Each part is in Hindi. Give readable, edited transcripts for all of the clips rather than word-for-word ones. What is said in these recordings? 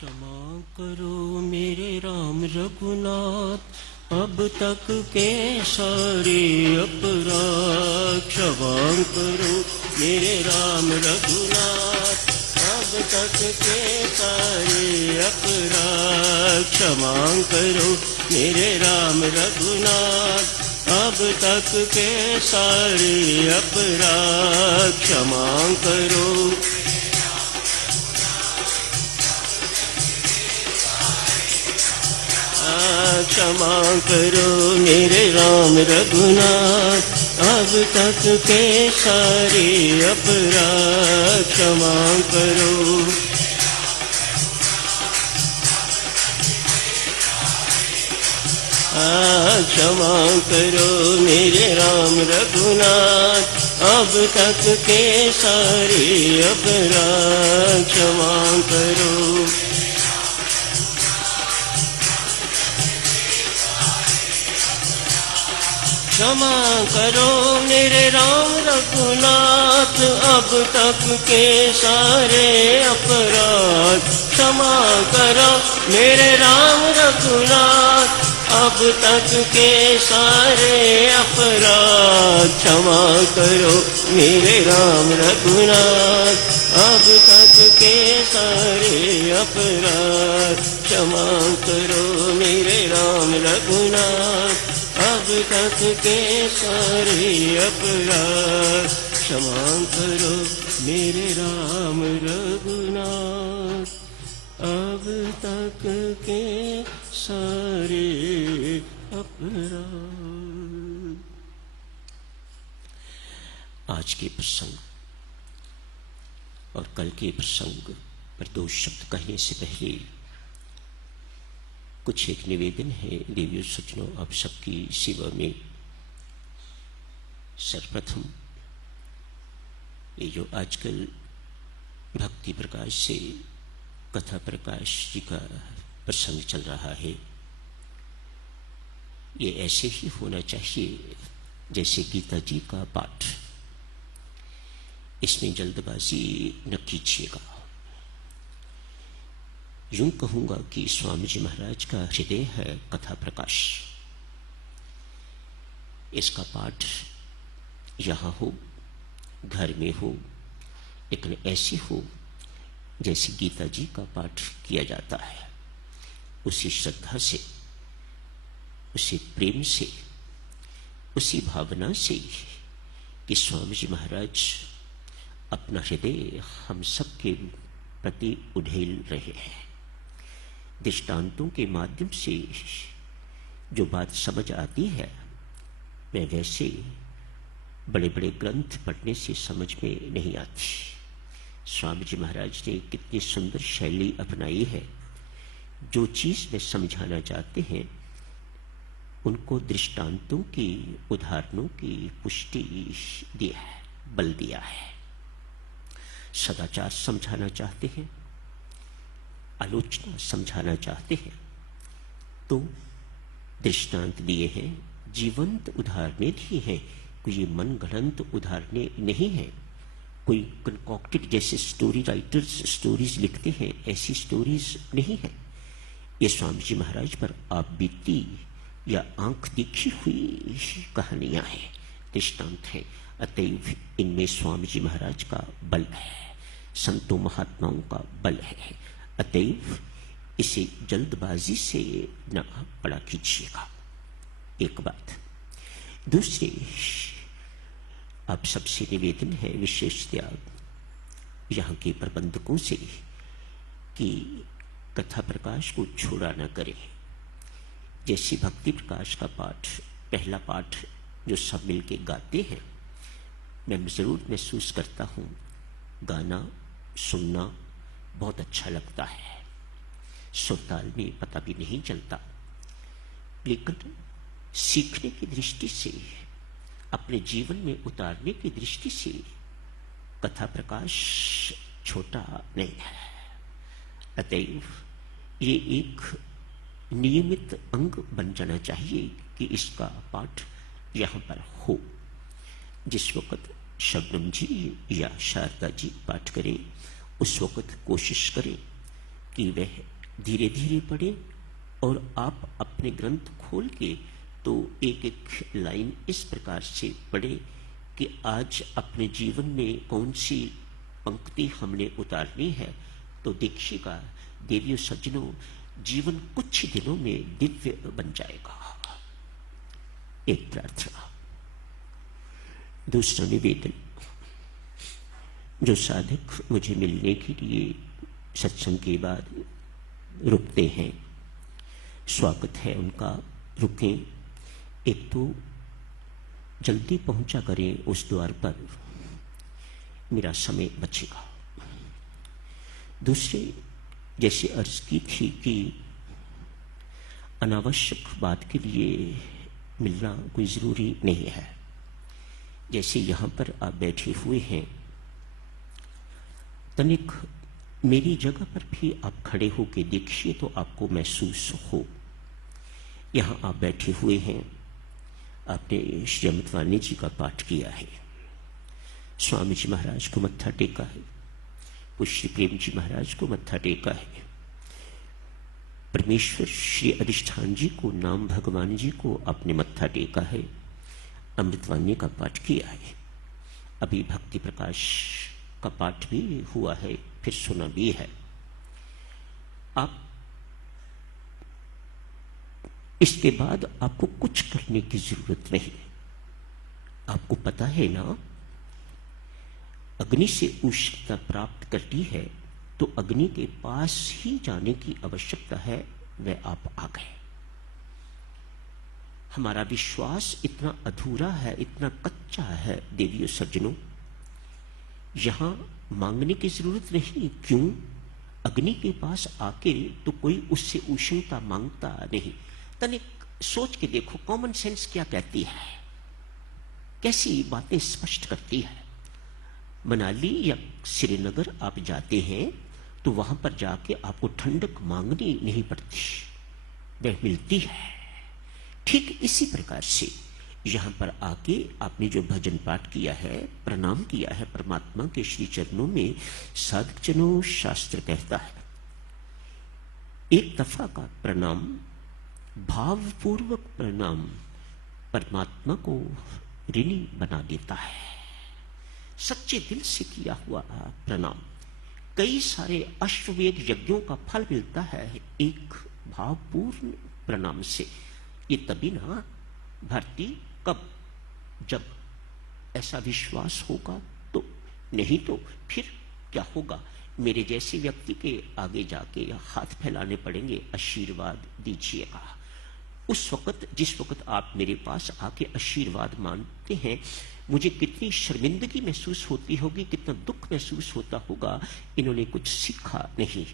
क्षमा करो मेरे राम रघुनाथ, अब तक के सारे अपराध। क्षमा करो मेरे राम रघुनाथ, अब तक के सारे अपराध। क्षमा करो मेरे राम रघुनाथ, अब तक के सारे अपराध। क्षमा करो क्षमा करो मेरे राम रघुनाथ, अब तक के सारे अपराध। क्षमा करो क्षमा करो मेरे राम रघुनाथ, अब तक के सारे अपराध। क्षमा करो क्षमा करो मेरे राम रघुनाथ, अब तक के सारे अपराध। क्षमा करो मेरे राम रघुनाथ, अब तक के सारे अपराध। क्षमा करो मेरे राम रघुनाथ, अब तक के सारे अपराध। क्षमा करो मेरे राम रघुनाथ, अब तक के सारे अपराध। क्षमा करो मेरे राम रघुनाथ, अब तक के सारे अपराध। आज के प्रसंग और कल के प्रसंग पर दो शब्द कहने से पहले कुछ एक निवेदन है देवियों सज्जनों आप सबकी सेवा में। सर्वप्रथम ये जो आजकल भक्ति प्रकाश से कथा प्रकाश जी का प्रसंग चल रहा है, ये ऐसे ही होना चाहिए जैसे गीता जी का पाठ। इसमें जल्दबाजी न कीजिएगा। यूं कहूंगा कि स्वामी जी महाराज का हृदय है कथा प्रकाश। इसका पाठ यहां हो, घर में हो, लेकिन ऐसी हो जैसे गीता जी का पाठ किया जाता है, उसी श्रद्धा से, उसी प्रेम से, उसी भावना से कि स्वामी जी महाराज अपना हृदय हम सब के प्रति उधेल रहे हैं। दृष्टांतों के माध्यम से जो बात समझ आती है वह वैसे बड़े बड़े ग्रंथ पढ़ने से समझ में नहीं आती। स्वामी जी महाराज ने कितनी सुंदर शैली अपनाई है। जो चीज वे समझाना चाहते हैं उनको दृष्टांतों की, उदाहरणों की पुष्टि दिया है, बल दिया है। सदाचार समझाना चाहते हैं, आलोचना समझाना चाहते हैं तो दृष्टांत दिए हैं, जीवंत उदाहरणें दी हैं। कोई ये मन गढ़ंत उदाहरणें नहीं है, कोई कंकॉक्टेड जैसे स्टोरी राइटर्स स्टोरीज लिखते हैं ऐसी स्टोरीज नहीं है। ये स्वामी जी महाराज पर आप बीती या आंख दिखी हुई कहानियां हैं, दृष्टांत है। अतएव इनमें स्वामी जी महाराज का बल है, संतों महात्माओं का बल है। अतएव इसे जल्दबाजी से न पढ़ा कीजिएगा। एक बात। दूसरी, आप सबसे निवेदन है विशेषतया यहाँ के प्रबंधकों से कि कथा प्रकाश को छोड़ा न करें। जैसे भक्ति प्रकाश का पाठ, पहला पाठ जो सब मिलके गाते हैं, मैं जरूर महसूस करता हूँ गाना सुनना बहुत अच्छा लगता है, सुरताल में पता भी नहीं चलता। लेकिन सीखने की दृष्टि से, अपने जीवन में उतारने की दृष्टि से कथा प्रकाश छोटा नहीं है। अतएव ये एक नियमित अंग बन जाना चाहिए कि इसका पाठ यहाँ पर हो। जिस वक्त शबनम जी या शारदा जी पाठ करें, उस वक्त कोशिश करें कि वह धीरे धीरे पढ़े और आप अपने ग्रंथ खोल के तो एक एक लाइन इस प्रकार से पढ़े कि आज अपने जीवन में कौन सी पंक्ति हमने उतारनी है। तो देखिएगा देवियों सज्जनों, जीवन कुछ दिनों में दिव्य बन जाएगा। एक प्रार्थना। दूसरा निवेदन, जो साधक मुझे मिलने के लिए सत्संग के बाद रुकते हैं, स्वागत है उनका, रुकें। एक तो जल्दी पहुंचा करें उस द्वार पर, मेरा समय बचेगा। दूसरे, जैसे अर्ज की थी कि अनावश्यक बात के लिए मिलना कोई जरूरी नहीं है। जैसे यहां पर आप बैठे हुए हैं, तनिक मेरी जगह पर भी आप खड़े होकर देखिए तो आपको महसूस हो। यहां आप बैठे हुए हैं, आपने श्री अमृतवाणी जी का पाठ किया है, स्वामी जी महाराज को मत्था टेका है, पुष्य प्रेम जी महाराज को मत्था टेका है, परमेश्वर श्री अधिष्ठान जी को, नाम भगवान जी को आपने मत्था टेका है, अमृतवाणी का पाठ किया है। अभी भक्ति प्रकाश का पाठ भी हुआ है, फिर सुना भी है। आप इसके बाद आपको कुछ करने की जरूरत नहीं। आपको पता है ना, अग्नि से उष्णता प्राप्त करती है तो अग्नि के पास ही जाने की आवश्यकता है, वह आप आ गए। हमारा विश्वास इतना अधूरा है, इतना कच्चा है देवियों सज्जनों, यहां मांगने की जरूरत नहीं। क्यों? अग्नि के पास आके तो कोई उससे उष्णता मांगता नहीं। तनिक सोच के देखो, कॉमन सेंस क्या कहती है, कैसी बातें स्पष्ट करती है। मनाली या श्रीनगर आप जाते हैं तो वहां पर जाके आपको ठंडक मांगनी नहीं पड़ती, वह मिलती है। ठीक इसी प्रकार से यहां पर आके आपने जो भजन पाठ किया है, प्रणाम किया है परमात्मा के श्री चरणों में, साधक जनों शास्त्र कहता है एक दफा का प्रणाम, भावपूर्वक प्रणाम परमात्मा को ऋणी बना देता है। सच्चे दिल से किया हुआ प्रणाम कई सारे अश्वमेध यज्ञों का फल मिलता है एक भावपूर्ण प्रणाम से। ये तभी ना भारती, कब? जब ऐसा विश्वास होगा तो, नहीं तो फिर क्या होगा? मेरे जैसे व्यक्ति के आगे जाके हाथ फैलाने पड़ेंगे, आशीर्वाद दीजिएगा। उस वक्त, जिस वक्त आप मेरे पास आके आशीर्वाद मांगते हैं, मुझे कितनी शर्मिंदगी महसूस होती होगी, कितना दुख महसूस होता होगा। इन्होंने कुछ सीखा नहीं।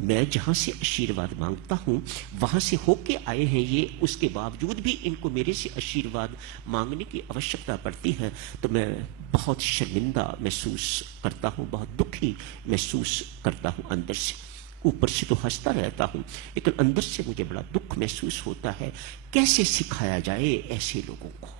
मैं जहां से आशीर्वाद मांगता हूं वहां से होके आए हैं ये, उसके बावजूद भी इनको मेरे से आशीर्वाद मांगने की आवश्यकता पड़ती है, तो मैं बहुत शर्मिंदा महसूस करता हूं, बहुत दुखी महसूस करता हूं अंदर से। ऊपर से तो हंसता रहता हूं, लेकिन अंदर से मुझे बड़ा दुख महसूस होता है। कैसे सिखाया जाए ऐसे लोगों को,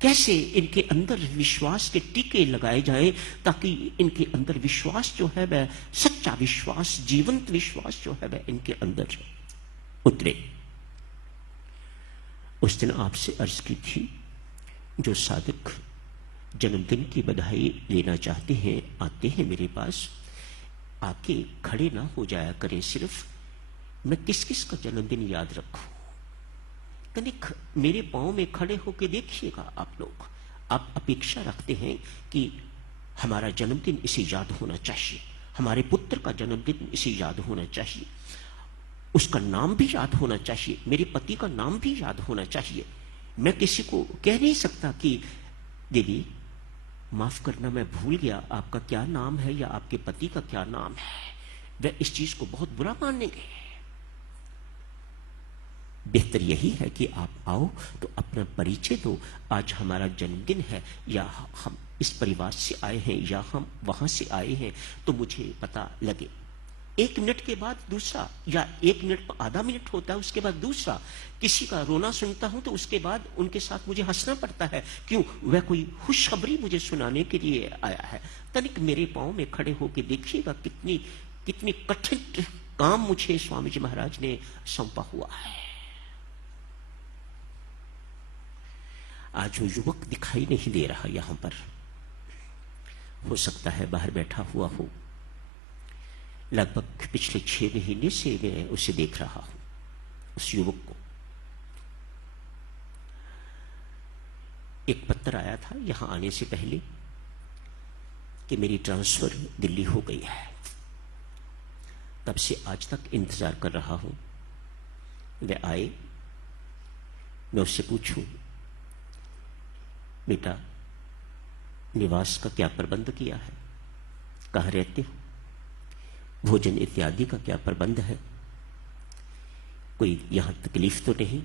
कैसे इनके अंदर विश्वास के टीके लगाए जाएं, ताकि इनके अंदर विश्वास जो है वह सच्चा विश्वास, जीवंत विश्वास जो है वह इनके अंदर उतरे। उस दिन आपसे अर्ज की थी, जो साधक जन्मदिन की बधाई लेना चाहते हैं, आते हैं मेरे पास, आके खड़े ना हो जाया करें सिर्फ। मैं किस किस का जन्मदिन याद रखूं? तनिक मेरे पांव में खड़े होकर देखिएगा आप लोग। आप अपेक्षा रखते हैं कि हमारा जन्मदिन इसे याद होना चाहिए, हमारे पुत्र का जन्मदिन इसे याद होना चाहिए, उसका नाम भी याद होना चाहिए, मेरे पति का नाम भी याद होना चाहिए। मैं किसी को कह नहीं सकता कि दीदी माफ करना, मैं भूल गया आपका क्या नाम है या आपके पति का क्या नाम है। वह इस चीज को बहुत बुरा मानेंगे। बेहतर यही है कि आप आओ तो अपना परिचय दो। आज हमारा जन्मदिन है, या हम इस परिवार से आए हैं या हम वहां से आए हैं, तो मुझे पता लगे। 1 मिनट के बाद दूसरा, या 1 मिनट आधा मिनट होता है उसके बाद दूसरा। किसी का रोना सुनता हूं तो उसके बाद उनके साथ मुझे हंसना पड़ता है। क्यों? वह कोई खुशखबरी मुझे सुनाने के लिए आया है। तनिक मेरे पांव में खड़े होकर देखिएगा कितनी कितनी कठिन काम मुझे स्वामी जी महाराज ने सौंपा हुआ है। आज वो युवक दिखाई नहीं दे रहा यहां पर, हो सकता है बाहर बैठा हुआ हो। लगभग पिछले 6 महीने से मैं उसे देख रहा हूं, उस युवक को। एक पत्र आया था यहां आने से पहले कि मेरी ट्रांसफर दिल्ली हो गई है। तब से आज तक इंतजार कर रहा हूं वे आए, मैं उससे पूछूं, बेटा निवास का क्या प्रबंध किया है, कहाँ रहते हो, भोजन इत्यादि का क्या प्रबंध है, कोई यहां तकलीफ तो नहीं।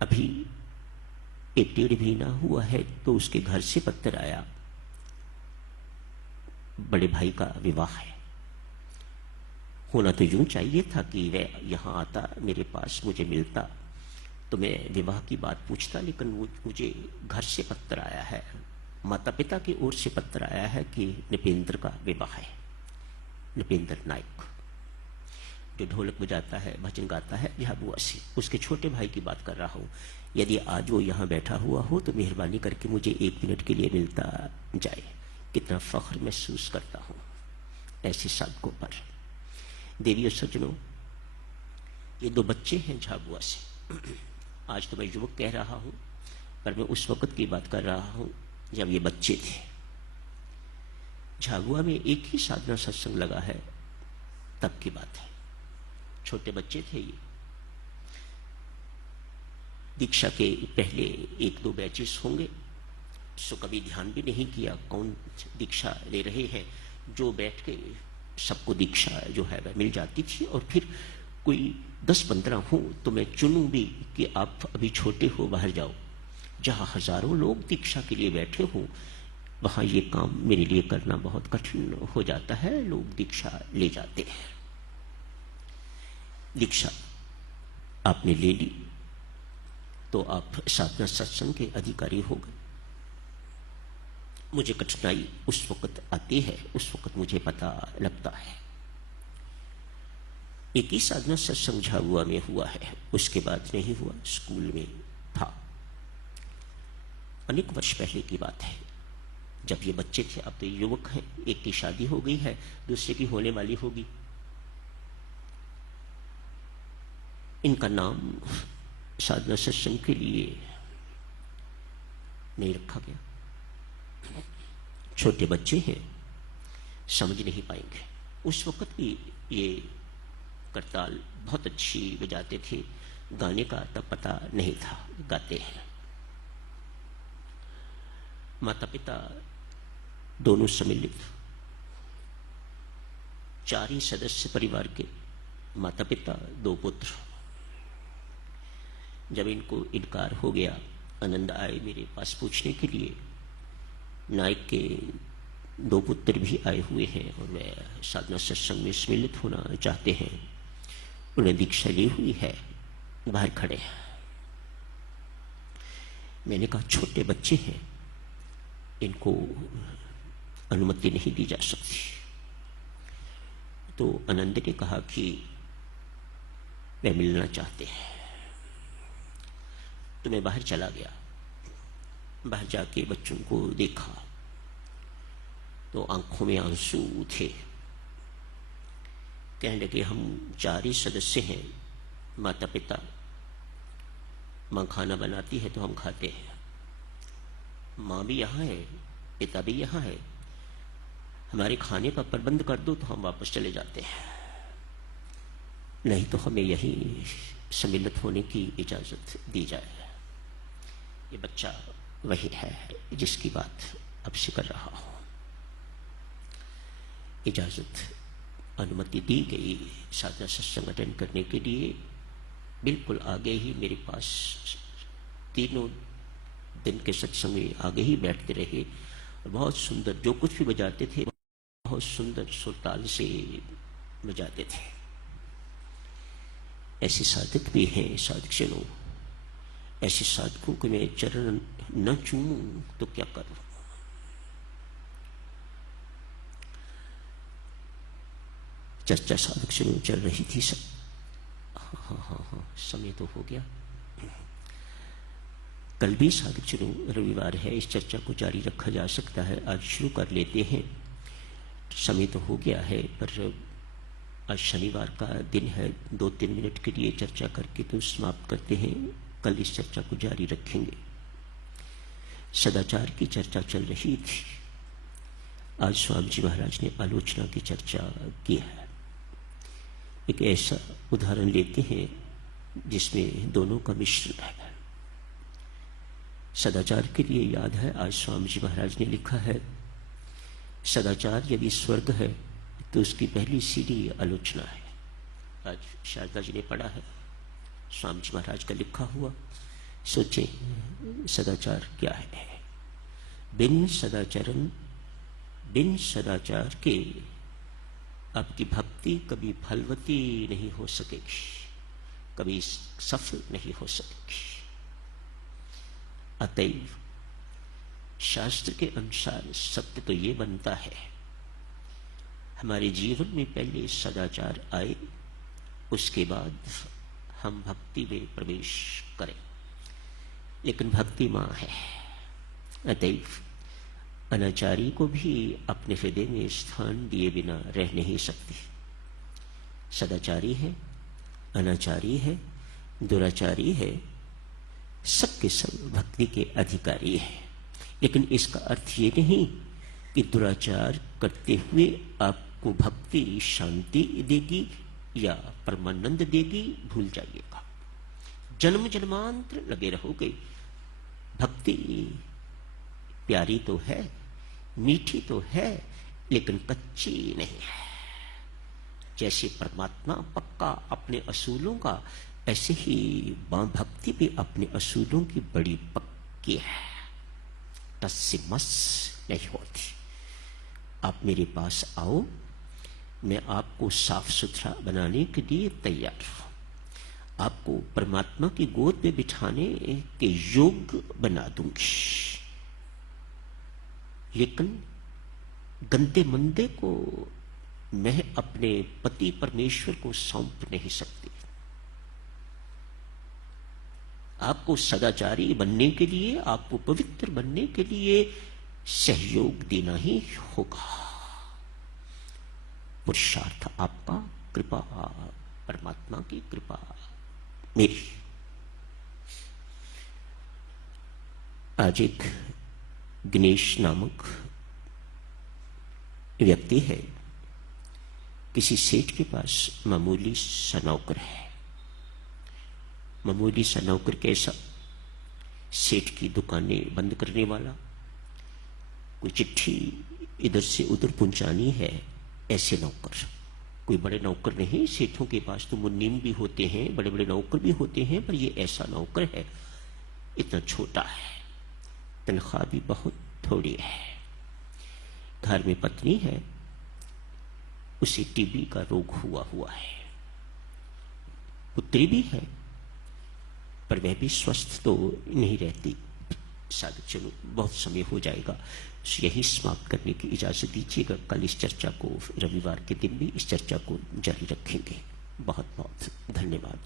अभी 1 डेढ़ महीना हुआ है तो उसके घर से पत्र आया, बड़े भाई का विवाह है। होना तो यूं चाहिए था कि वह यहां आता, मेरे पास मुझे मिलता तो मैं विवाह की बात पूछता, लेकिन मुझे घर से पत्र आया है, माता पिता की ओर से पत्र आया है कि नृपेंद्र का विवाह है। नृपेंद्र नायक जो ढोलक बजाता है, भजन गाता है, झाबुआ से, उसके छोटे भाई की बात कर रहा हूं। यदि आज वो यहां बैठा हुआ हो तो मेहरबानी करके मुझे 1 मिनट के लिए मिलता जाए। कितना फख्र महसूस करता हूं ऐसे साधकों पर। देवी और सज्जनों, ये 2 बच्चे हैं झाबुआ से। आज तो मैं युवक कह रहा हूं, पर मैं उस वक्त की बात कर रहा हूं जब ये बच्चे थे। झाबुआ में एक ही साधना सत्संग लगा है, तब की बात है। छोटे बच्चे थे ये। दीक्षा के पहले 1-2 बैचेस होंगे, सो कभी ध्यान भी नहीं किया कौन दीक्षा ले रहे हैं। जो बैठ के सबको दीक्षा जो है वह मिल जाती थी, और फिर कोई 10-15 हो तो मैं चुनूं भी कि आप अभी छोटे हो, बाहर जाओ। जहां हजारों लोग दीक्षा के लिए बैठे हो, वहां ये काम मेरे लिए करना बहुत कठिन हो जाता है। लोग दीक्षा ले जाते हैं। दीक्षा आपने ले ली तो आप साधना सत्संग के अधिकारी हो गए। मुझे कठिनाई उस वक्त आती है, उस वक्त मुझे पता लगता है। एक ही साधना सत्संग झाबुआ में हुआ है, उसके बाद नहीं हुआ। स्कूल में था, अनेक वर्ष पहले की बात है, जब ये बच्चे थे। अब तो ये युवक हैं, एक की शादी हो गई है, दूसरे की होने वाली होगी। इनका नाम साधना सत्संग के लिए नहीं रखा गया। छोटे बच्चे हैं, समझ नहीं पाएंगे। उस वक्त भी ये करताल बहुत अच्छी बजाते थे, गाने का तब पता नहीं था, गाते हैं। माता पिता दोनों सम्मिलित, 4 ही सदस्य परिवार के, माता पिता 2 पुत्र। जब इनको इनकार हो गया, आनंद आए मेरे पास पूछने के लिए। नायक के 2 पुत्र भी आए हुए हैं और वे साधना सत्संग में सम्मिलित होना चाहते हैं। उन्हें दीक्षा ली हुई है, बाहर खड़े हैं। मैंने कहा छोटे बच्चे हैं, इनको अनुमति नहीं दी जा सकती। तो आनंद ने कहा कि वे मिलना चाहते हैं। तो मैं बाहर चला गया। बाहर जाके बच्चों को देखा तो आंखों में आंसू थे। कहने लगे हम 4 ही सदस्य हैं, माता पिता, माँ खाना बनाती है तो हम खाते हैं, माँ भी यहाँ है, पिता भी यहाँ है, हमारे खाने का प्रबंध कर दो तो हम वापस चले जाते हैं, नहीं तो हमें यहीं सम्मिलित होने की इजाजत दी जाए। ये बच्चा वही है जिसकी बात अब से कर रहा हूं। इजाजत, अनुमति दी गई साधना सत्संग अटेंड करने के लिए। बिल्कुल आगे ही मेरे पास 3 दिन के सत्संग में आगे ही बैठते रहे। बहुत सुंदर, जो कुछ भी बजाते थे बहुत सुंदर सुरताल से बजाते थे। ऐसे साधक भी हैं साधकजनों, ऐसे साधकों को मैं चरण न चूमूं तो क्या करूं। चर्चा साधक शुरू चल रही थी सब। हाँ, समय तो हो गया। कल भी साधक शुरू रविवार है, इस चर्चा को जारी रखा जा सकता है। आज शुरू कर लेते हैं। समय तो हो गया है, पर आज शनिवार का दिन है, 2-3 मिनट के लिए चर्चा करके तो समाप्त करते हैं। कल इस चर्चा को जारी रखेंगे। सदाचार की चर्चा चल रही थी। आज स्वामी जी महाराज ने आलोचना की चर्चा की है। एक ऐसा उदाहरण लेते हैं जिसमें दोनों का मिश्रण है। सदाचार के लिए याद है, आज स्वामी जी महाराज ने लिखा है, सदाचार यदि स्वर्ग है तो उसकी पहली सीढ़ी आलोचना है। आज शारदा जी ने पढ़ा है स्वामी जी महाराज का लिखा हुआ। सोचे सदाचार क्या है। बिन सदाचार के आपकी भक्ति कभी फलवती नहीं हो सकेगी, कभी सफल नहीं हो सकेगी। अतएव शास्त्र के अनुसार सत्य तो ये बनता है, हमारे जीवन में पहले सदाचार आए, उसके बाद हम भक्ति में प्रवेश करें। लेकिन भक्ति मां है, अतएव अनाचारी को भी अपने हृदय में स्थान दिए बिना रह नहीं सकती। सदाचारी है, अनाचारी है, दुराचारी है, सबके सब भक्ति के अधिकारी है। लेकिन इसका अर्थ ये नहीं कि दुराचार करते हुए आपको भक्ति शांति देगी या परमानंद देगी, भूल जाइएगा। जन्म जन्मांतर लगे रहोगे। भक्ति प्यारी तो है, मीठी तो है, लेकिन कच्ची नहीं है। जैसे परमात्मा पक्का अपने असूलों का, ऐसे ही भक्ति भी अपने असूलों की बड़ी पक्की है। टस से मस नहीं होती। आप मेरे पास आओ, मैं आपको साफ सुथरा बनाने के लिए तैयार हूं। आपको परमात्मा की गोद में बिठाने के योग्य बना दूंगी। लेकिन गंदे मंदे को मैं अपने पति परमेश्वर को सौंप नहीं सकती। आपको सदाचारी बनने के लिए, आपको पवित्र बनने के लिए सहयोग देना ही होगा। पुरुषार्थ आपका, कृपा परमात्मा की कृपा मेरी। आज एक गणेश नामक व्यक्ति है, किसी सेठ के पास मामूली सा नौकर है। मामूली सा नौकर कैसा? सेठ की दुकानें बंद करने वाला, कोई चिट्ठी इधर से उधर पहुंचानी है, ऐसे नौकर। कोई बड़े नौकर नहीं। सेठों के पास तो मुन्नीम भी होते हैं, बड़े बड़े नौकर भी होते हैं, पर ये ऐसा नौकर है, इतना छोटा है, तनख्वाह भी बहुत थोड़ी है। घर में पत्नी है, उसे टीबी का रोग हुआ है। पुत्री भी है, पर वह भी स्वस्थ तो नहीं रहती। साधक चलो, बहुत समय हो जाएगा, यही समाप्त करने की इजाजत दीजिएगा। कल इस चर्चा को, रविवार के दिन भी इस चर्चा को जारी रखेंगे। बहुत बहुत धन्यवाद।